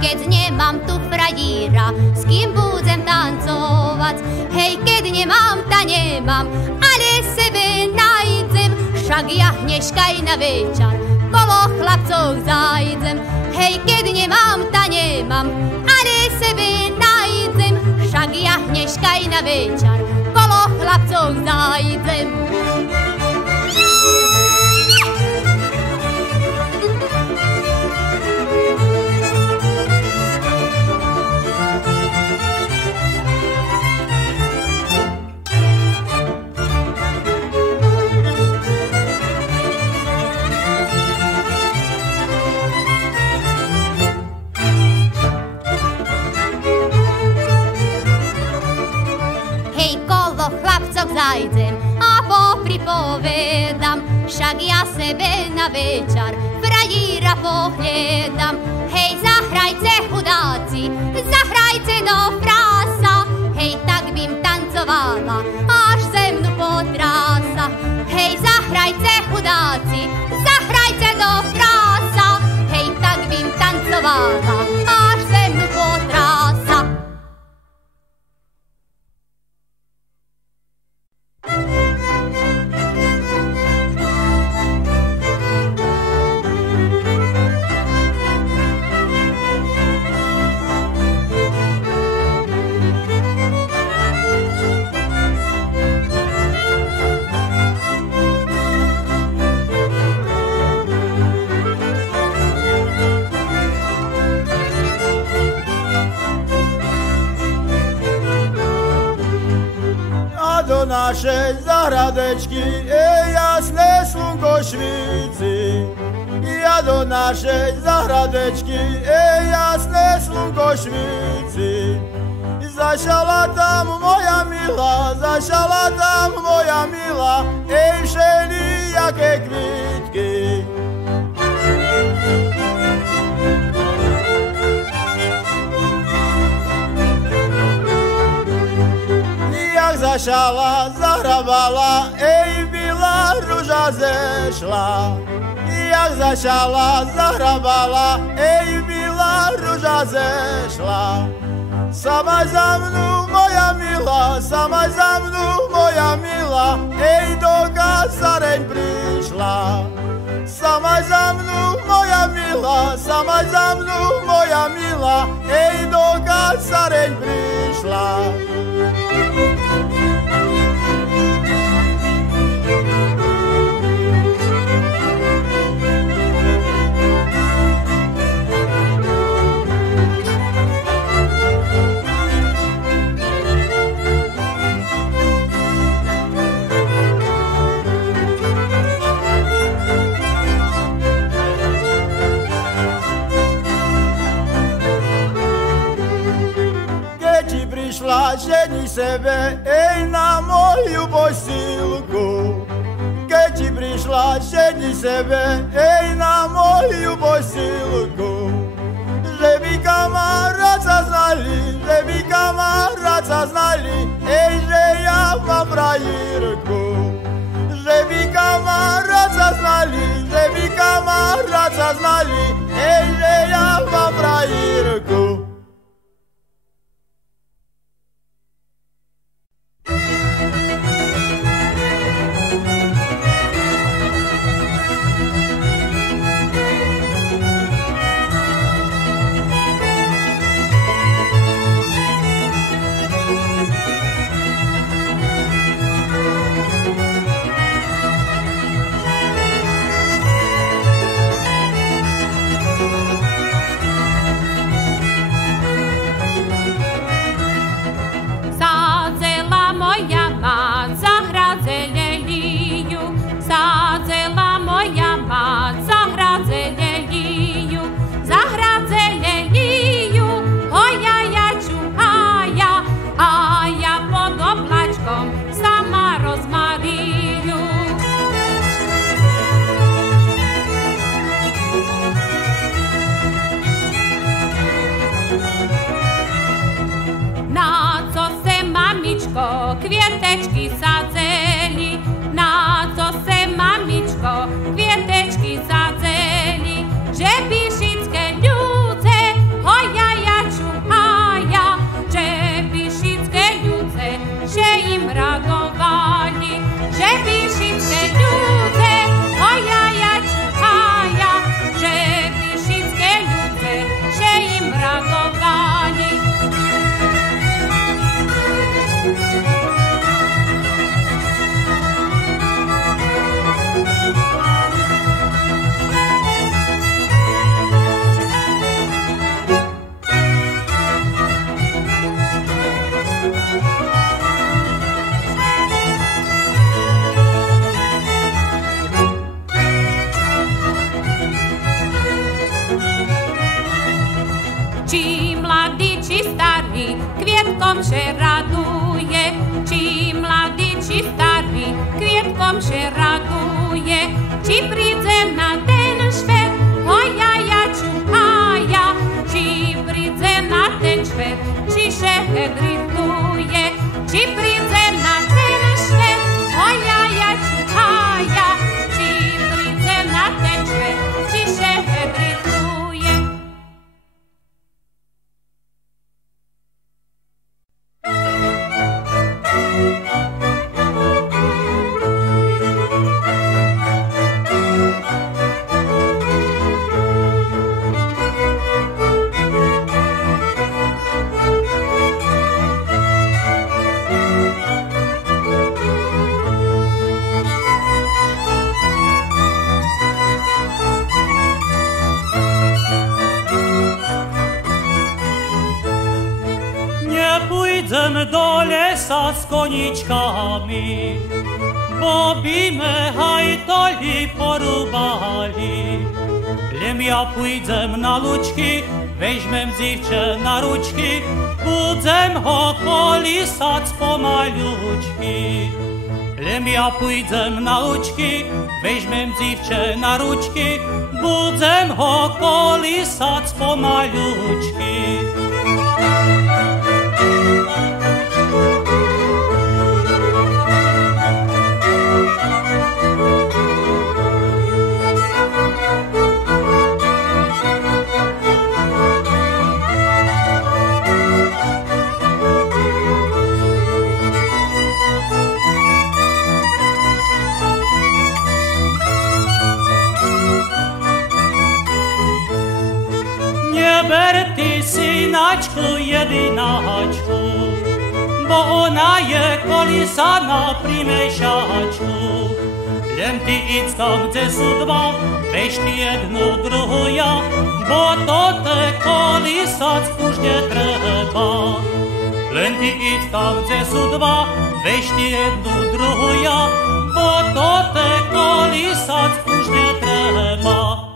keď nemám tu frajíra, s kým budem tancovať. Hej, keď nemám, ta nemám, ale sebe najdem, však ja hnežkaj na večer kolo chlapcov zajdem. Hej, keď nemám, ta nemám, ale sebe najdem, však ja hnežkaj na večer kolo chlapcov zajdem. Zajdem a popripovedam, však ja sebe na večer frajíra pohľadam. Hej, zahrajte chudáci, zahrajte do frasa, hej, tak bym tancovala, až ze mnu potrása. Hej, zahrajte chudáci, zahrajte do frasa, hej, tak bym tancovala, až ze mnu potrása. Do našej zahradečky jasné slnko švíci. Ja do našej zahradečky jasné slnko švíci. Zašala tam moja milá, zašala tam moja milá, všelijaké kvítky. Zašala, zahrabala, byla ruža zešla. Jak zašala, zahrabala, byla ruža zešla. Sama za mnou, moja milá, sama za mnou, moja milá, do kasareň prišla. Sama za mnou, moja milá, sama za mnou, moja milá, do kasareň prišla. Ženi sebe, na moju posilku. Keď ti prišla, ženi sebe, na moju posilku. Že by kamaráta znali, že by kamaráta znali, že ja mám frajírku. Že by kamaráta znali, že by kamaráta znali, že ja mám frajírku. Kwieteczki sadzeli, na co se mamiczko kwieteczki sadzeli, żeby wszystkie ludzie, Či mladý, či starý, kvietkom še raduje. Či mladý, či starý, kvietkom še raduje. Či príde na ten švet, hojaja, čuhaja. Či príde na ten švet, či šehedrituje. Či príde na ten švet, hojaja, čuhaja. Či príde na ten švet, či šehedrituje. Do lesa s koničkami, bo by me hajtoli porubali. Lem ja pójdem na lučky, weźmem dziewczę na ruczki, budzem ho kolisać pomaluczki. Lem ja pójdem na luczki, weźmem dziewczę na ruczki, budzem ho kolisać pomaluczki. Ber ty synaczku jedynaczku, bo ona je kolisana pri mesiačku. Len ty idź tam, gdzie sú dva, weź ty jednu druhú ja, bo to te kolisać už netreba. Len ty idź tam, gdzie sú dva, weź ty jednu druhú ja, bo to te kolisać už netreba.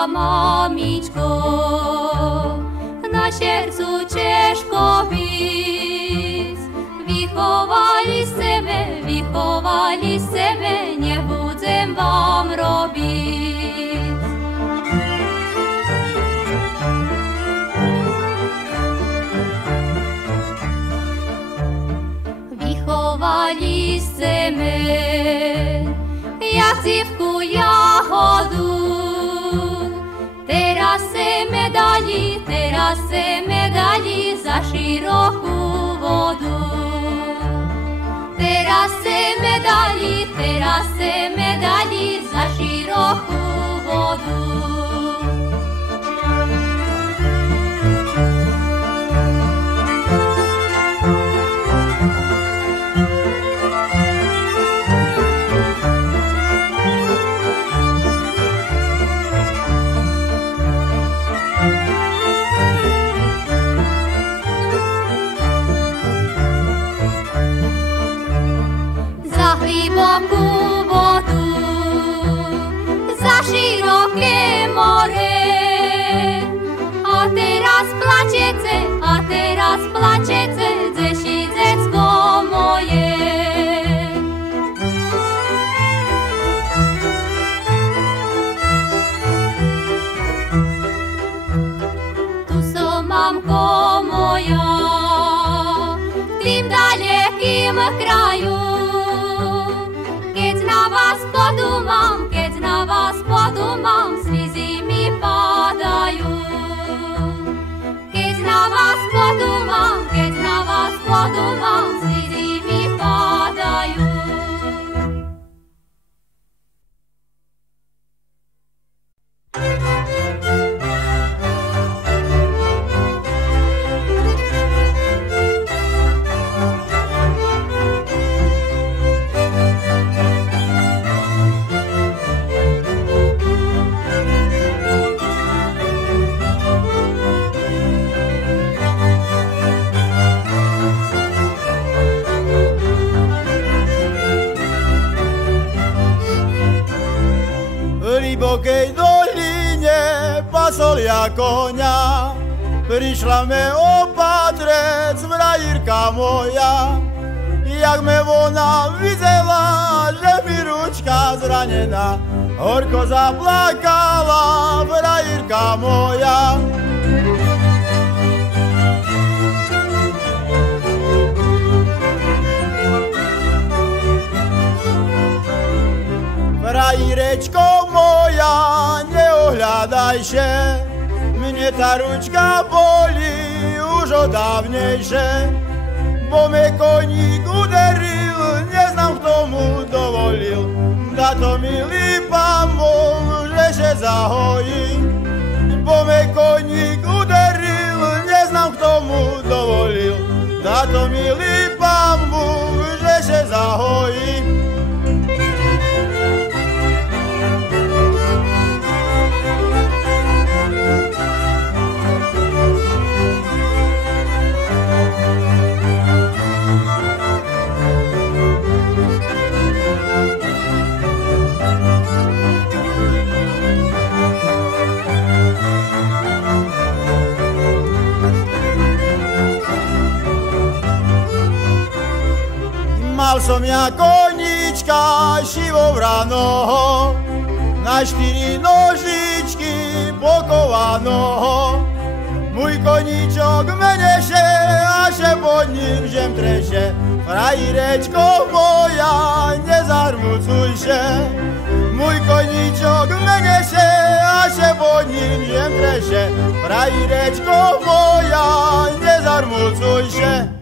Mamičko, na sercu ciężko być. Wychowali seme, nie budzę wam robić. Wychowali seme, jak dziewku jachodu. Teraz se medali za široku vodu. Teraz se medali za široku vodu. Hlboku vodu, za široké more. A teraz plačece, dzeši dzecko moje. Tu som mamko moja, v tým dalekým kraju. Keď na vás podumam, slzy mi padajú. Keď na vás podumam, slzy mi padajú. na konia, prišla me opatrec, vrajírka moja. Jak me ona videla, že mi ručka zranená, horko zaplakala, vrajírka moja. Vrajírečko moja, neohľadajše, mne tá ručka bolí už odávnejšie. Bo me koník uderil, neznám, kto mu dovolil, da to milý pán Boh, že se zahojí. Bo me koník uderil, neznám, kto mu dovolil, da to milý pán Boh, že se zahojí. Mal som ja koníčka šivovraného, na 4 nožičky pokovaného. Môj koníčok meneše, a še pod ním žem treše. Frajírečko moja, nezarmucujše. Môj koníčok meneše, a še pod ním žem treše. Frajírečko moja, nezarmucujše.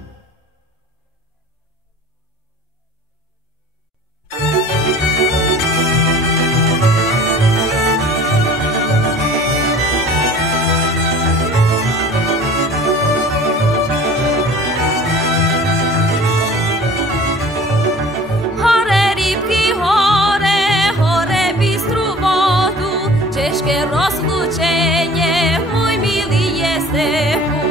Rozlučenie, môj milý Jesefu.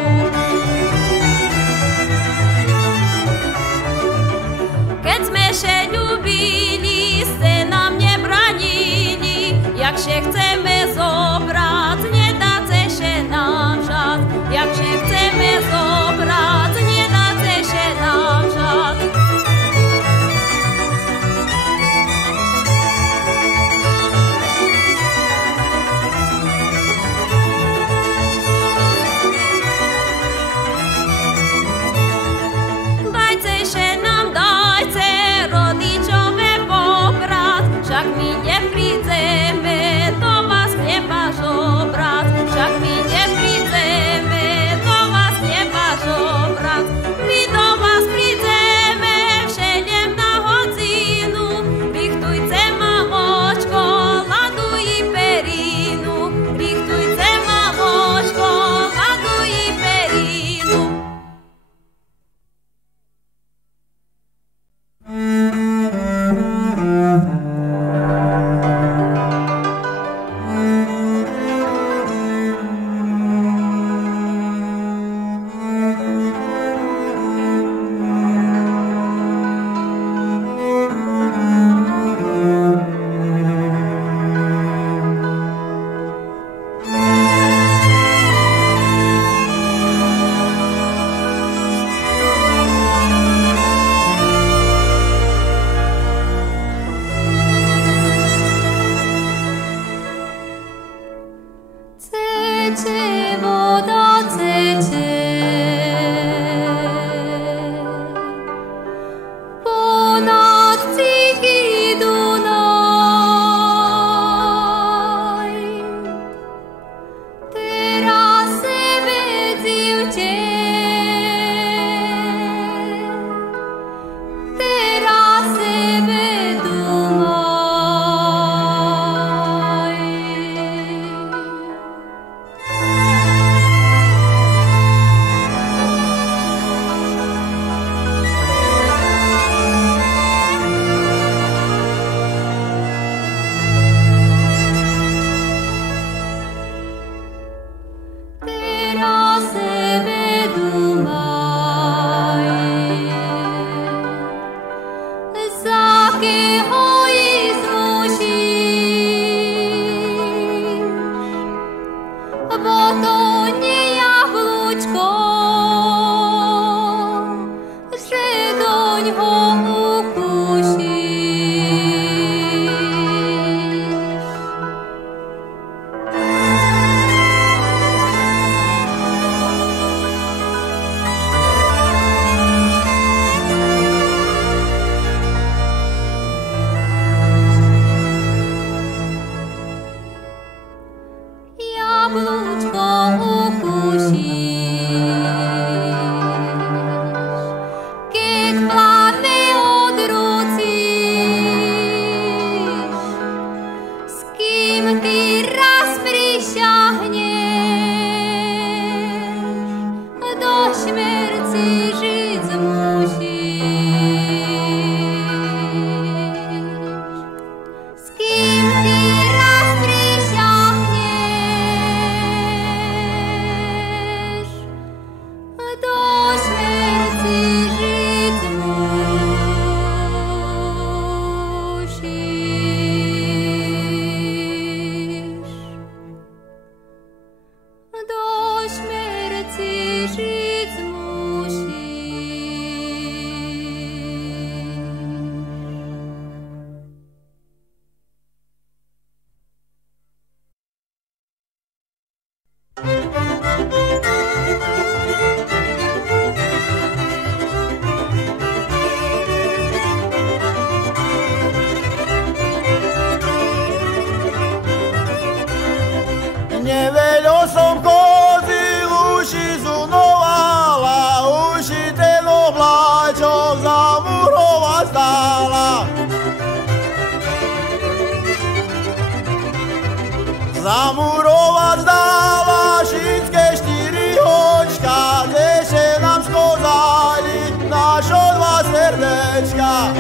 Zamurovať dala všetké 4 očka, deše nám skozali našo 2 srdečka.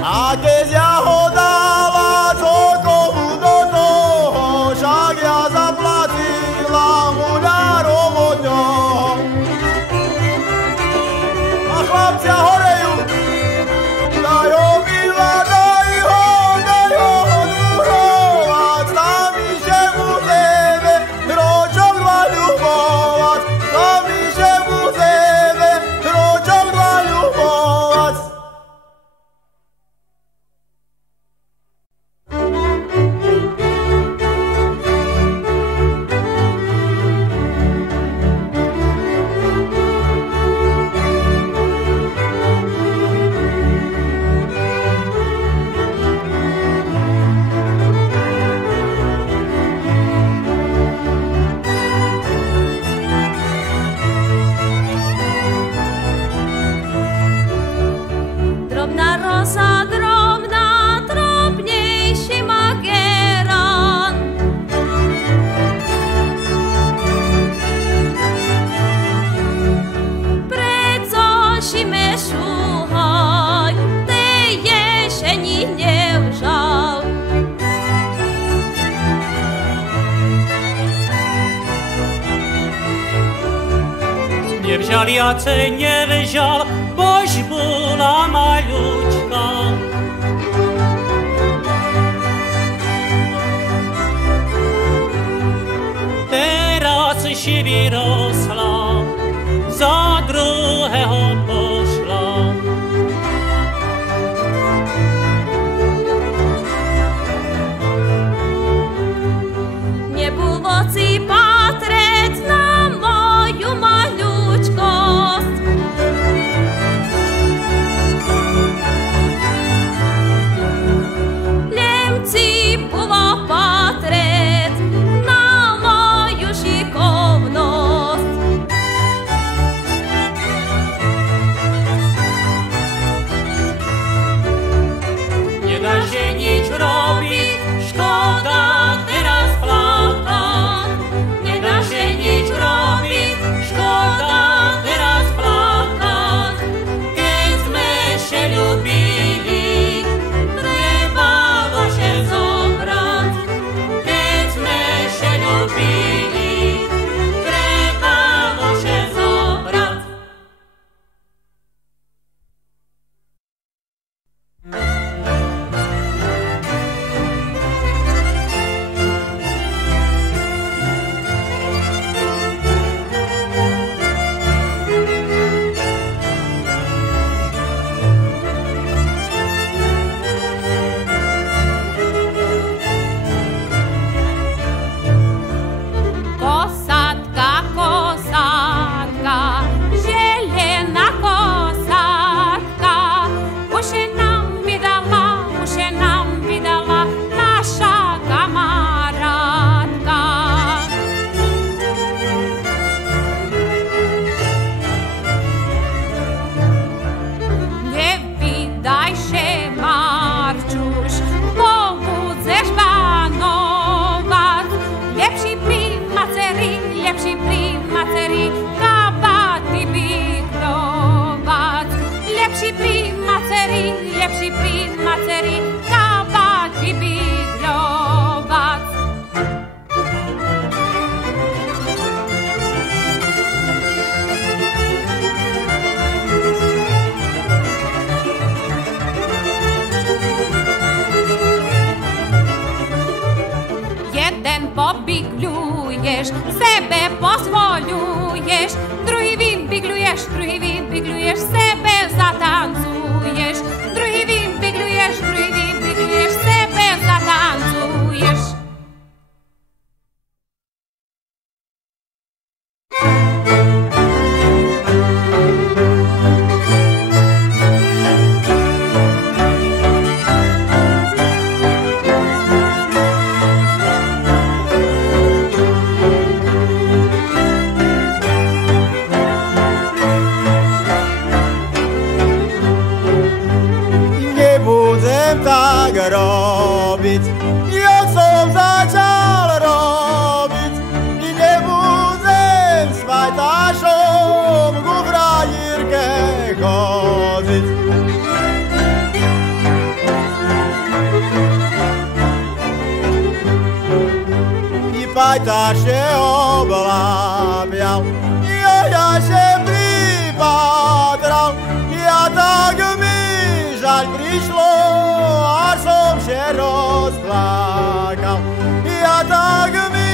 A keď ja ho dala cokovu do toho, však ja zaplatila mu darom od ňoho. A chlapcia horejú, daj ho milovať, daj ho odmurovať, známi, že budeme ročok 2 ľubovať, známi, že budeme ročok 2 ľubovať. Drobná rosa, drobná, drobnejší mageran. Preco si me šúhaj, tej ješení nevžal. Nevžaliace nevžal, bož bola maľučka. Teraz si vyrosla, za druhého pošla. Nebol voci patrec na moju maľučkosť. Nemci bolo patrec na moju šikovnosť. sebe pozvoľuješ, druhý vybigluješ, sebe zatancuješ, druhý vybigluješ, sebe zatancuješ. Robiť, jak som začal robiť, i nebudem s fajtašom ku frajírke chodiť. I fajtaš je oblápial, ja še pripátral, ja tak mi žaľ prišlo, som się rozplakał. Ja tak mi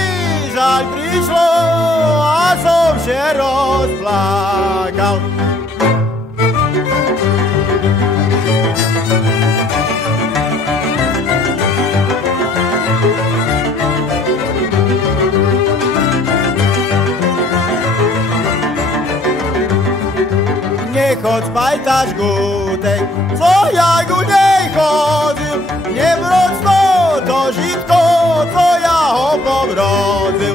żal przyszło, a som się rozplakał. Nie chodź pajtasz gutek, co ja gudej chodził, nie wrócno to żitko, co ja ho pobrodził.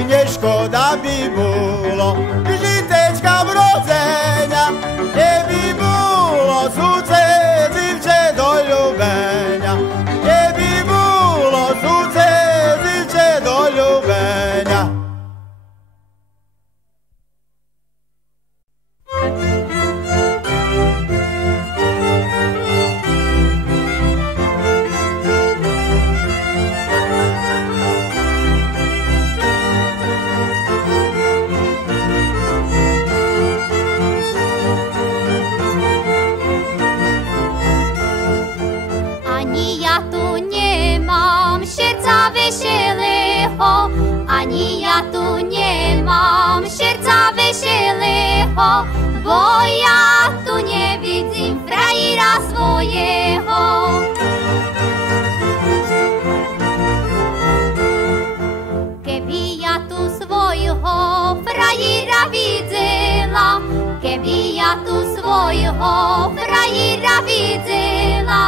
I nie szkoda by było żiteczka wrodzenia, nie by było suce dziewczę do lubienia, nie by było suce dziewczę do lubienia. Ani ja tu nie mam serca weselego, bo ja tu nie widzę frajera swojego. Keby ja tu swojego frajera widziała, keby ja tu swojego frajera widziała,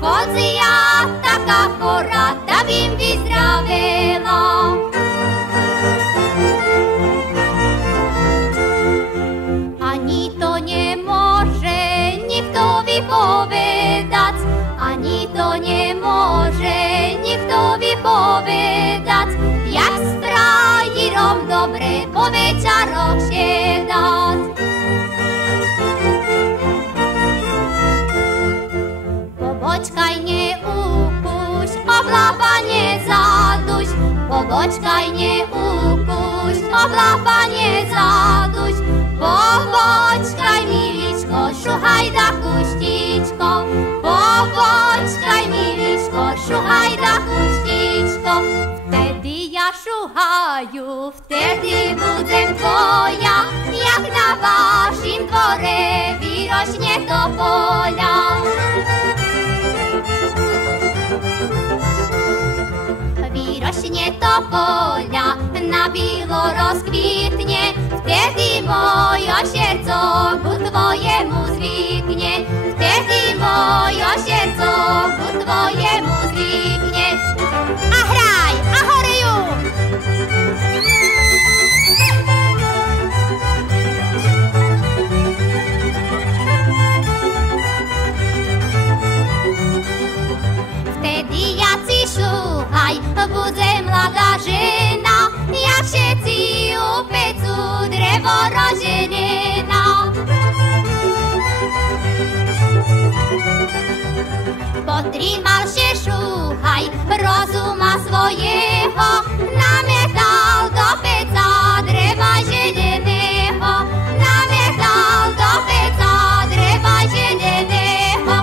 choć ja taka chora, da bym wyzdrowiała. Ani to nie może nikto wypowiadać, ani to nie może nikto wypowiadać, jak z frajerą dobre po wieczorach siedać. Poboczkaj nie ukuś, oblapa nie zaduś, poboczkaj nie ukuś, oblapa nie zaduś. Poboczkaj, miliczko, szuchaj da kuściczko. Poboczkaj, miliczko, szuchaj da kuściczko. Wtedy ja szuchaju, wtedy budzę twoja, jak na waszym dworze wyrośnie topola. Wyrośnie topola, na bilo rozkwitnie, wtedy moje serce ku twojemu zwyknie, wtedy moje serce ku twojemu zwyknie. A hraj, a choreju! Wtedy ja ci słuchaj, budzę młoda żena, jak się ci u piecu drewo rożenina. Potrzymał się, słuchaj, rozuma swojego, namietał do pieca drewa zielonego, namietał do pieca drewa zielonego.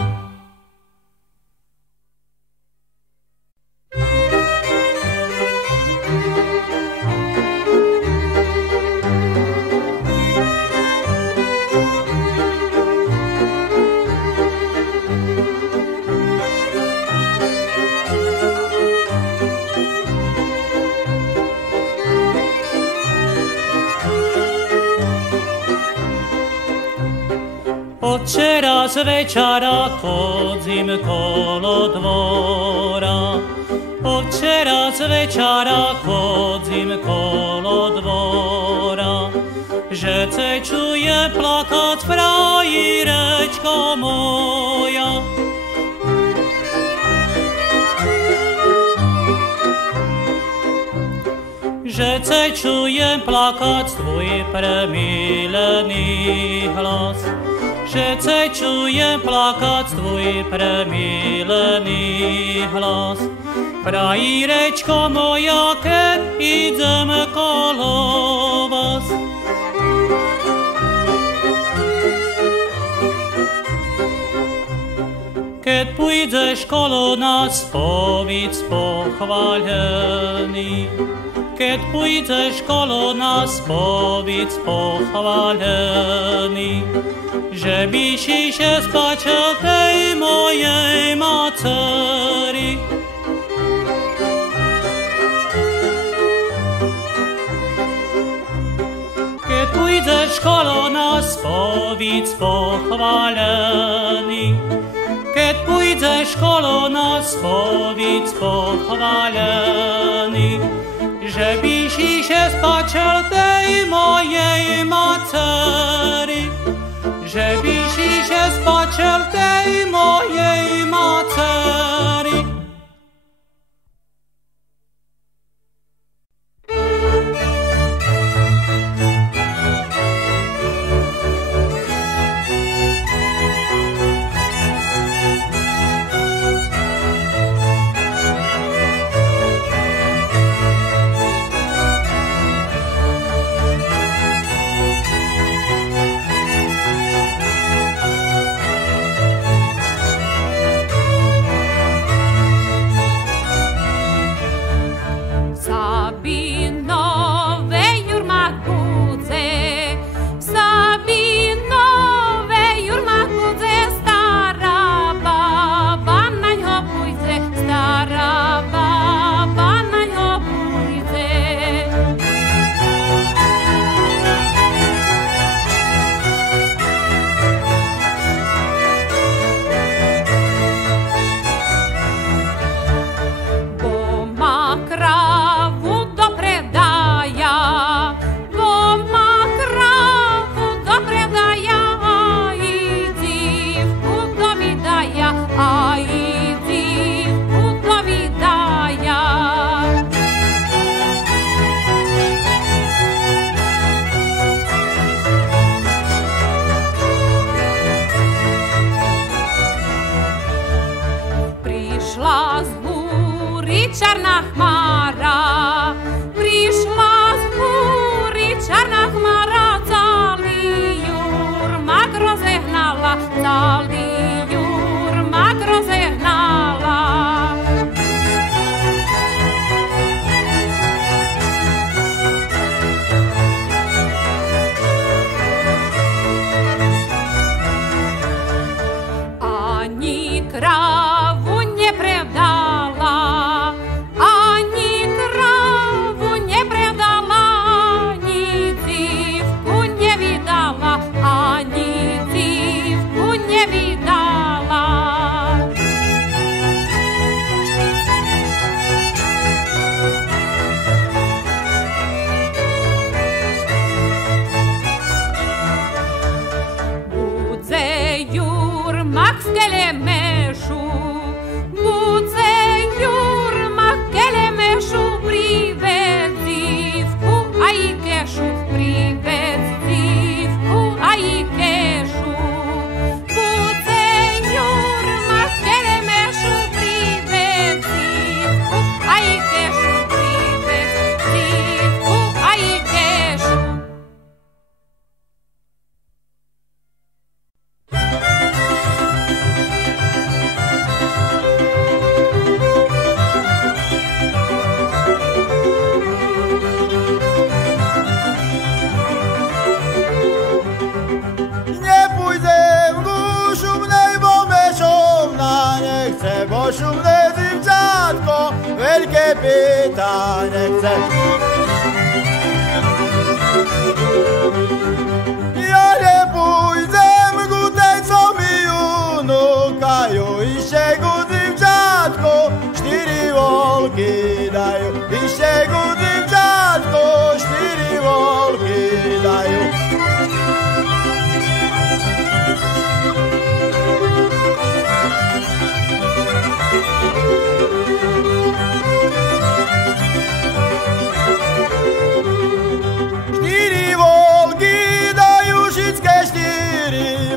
Včera z večera chodzím kolo dvora, včera z večera chodzím kolo dvora, že se čuje plakať frajírečka moja. Že se čujem plakať tvoj premilený hlas, že se čujem plakať tvoj premilený hlas. Frajírečko moja, keď idem kolo vás. Keď pôjdeš kolo nás, povedz pochválený. Keď pôjdeš kolo nás, povedz pochválený, že by si še spačil tej mojej maceri. Keď pôjdeš kolo nás, povedz pochválený. Keď pôjdeš kolo nás, povedz pochválený, že by si še spačil tej mojej maceri, že by si še spačil tej mojej maceri. Szumne dziewczatko, wielkie pytanie chcę. Ja nie pójdę ku tej, co volky dajú, ešte ku divčatku 4 volky dajú.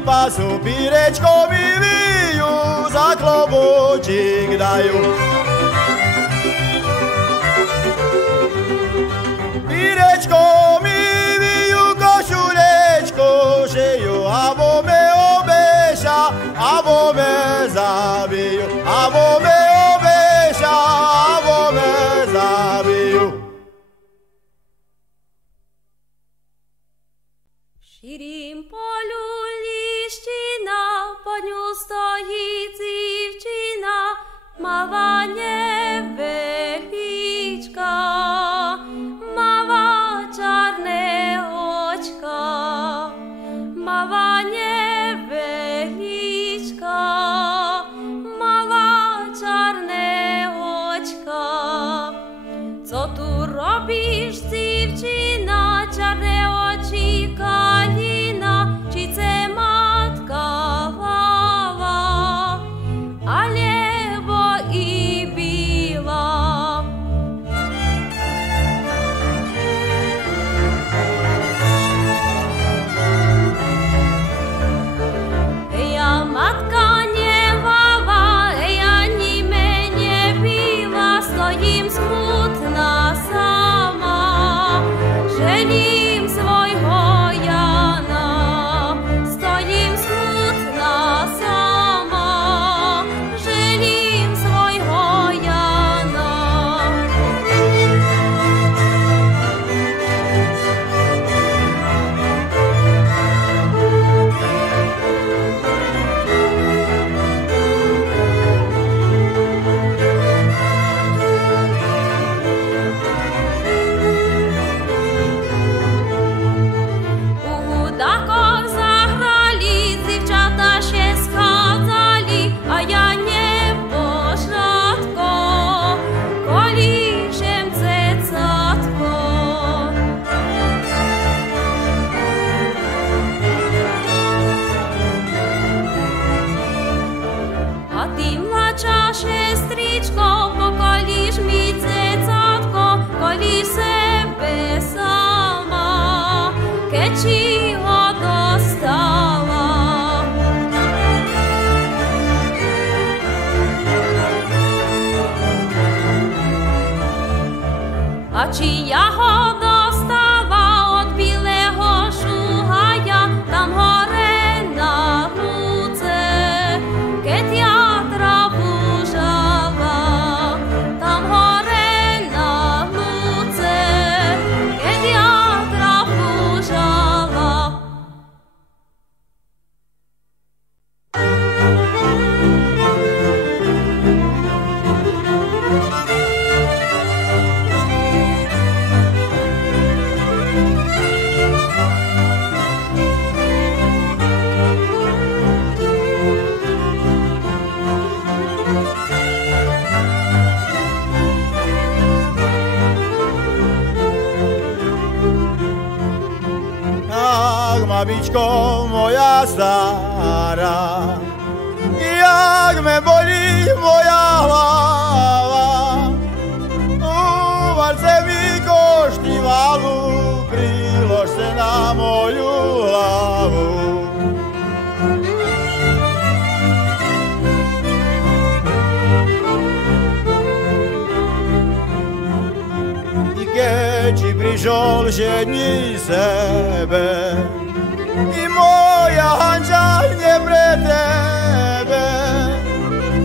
Pasu pírečko mi vyjú, za klobúčik dajú. Pírečko mi vyjú, košulečko šejú, abo me obeša, abo me zabijú, abo me obeša, abo me zabijú. Širým polu po ňu stojí dzivčina, mava nevelička, mava čarné očka, mava nevelička, mava čarné očka. Co tu robíš, dzivčina, čarné oči, kalina, či ce matka alebo i bila. Eja matka nevava, eja ni me nebila, stojím smutná sama, želím svojho Jana, stojím smutná sama, želím svojho Jana. U hudákov zahrali, dzivčata še schádzali, a ja nepošľadko, kolíšem cecatko. A ty mladšia šestričko, pokolíš mi cecatko, kolíš sebe sama, keď si ho dostala. A či ja ho dostáva od bileho šuhaja, tam hore na lúce, keď ja travu žala, tam hore na lúce, keď ja travu žala. Ach, babičko moja stará, jak me bolí moja hlava. Uvarce mi koštivalu, prilož se na moju hlavu. I keď ti prišol žedni sebe, i moja Hanča hne pre tebe,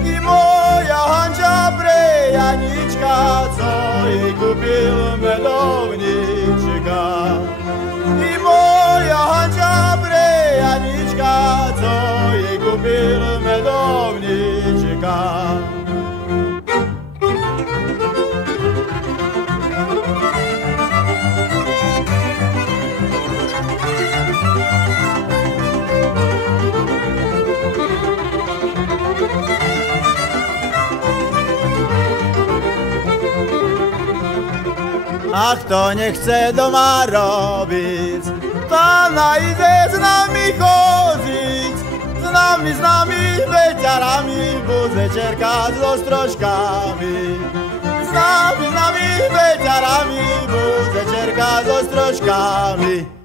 i moja Hanča pre Janička, co jej kúpil medovnička. I moja Hanča pre Janička, co jej kúpil medovnička. A kto nechce doma robiť, to najde s nami chodiť. S nami beťarami bude čerkať so strožkami. S nami beťarami bude čerkať so strožkami.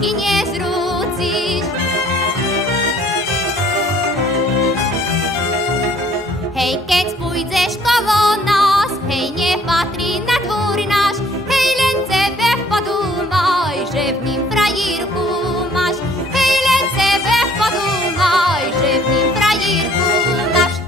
rączki nie zwrócisz. Hej, keď pójdziesz koło nas, hej, nie patrzy na dwór nasz, hej, len sebe podumaj, że w nim frajerku masz. Hej, len sebe podumaj, że w nim frajerku masz.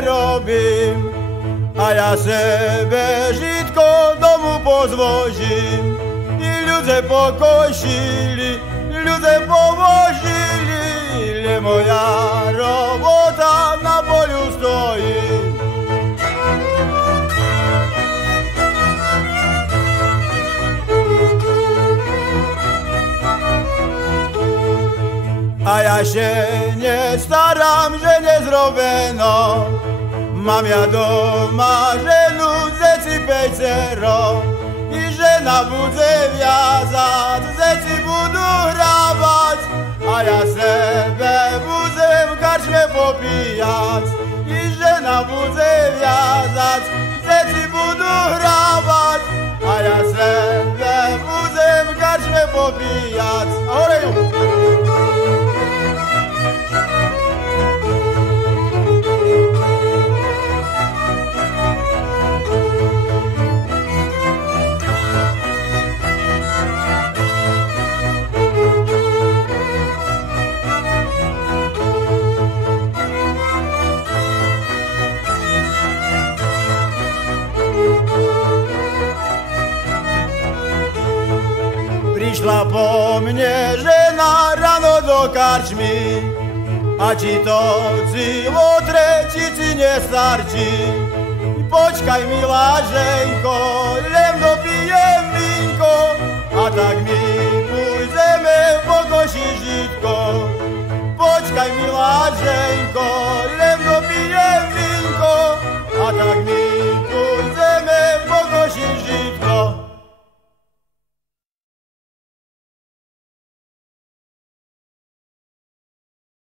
Robím a ja sebe žitko domu pozvožím. I ľudze pokošili, ľudze povožili, le moja robota na polu stojí. A ja się nie staram, że nie zrobieno. Mam ja doma żenu zeci pejcero i że na budze wiazać, zeci budu hrawać, a ja sebe budzę w karczmie popijać. I że na budze wiazać, zeci budu hrawać, a ja sebe budzę w karczmie popijać. Ahoreju! Prišla po mne žena rano do karčmy, a či to cilo trečici nestarčí. Počkaj, milá ženko, len dopijem vínko, a tak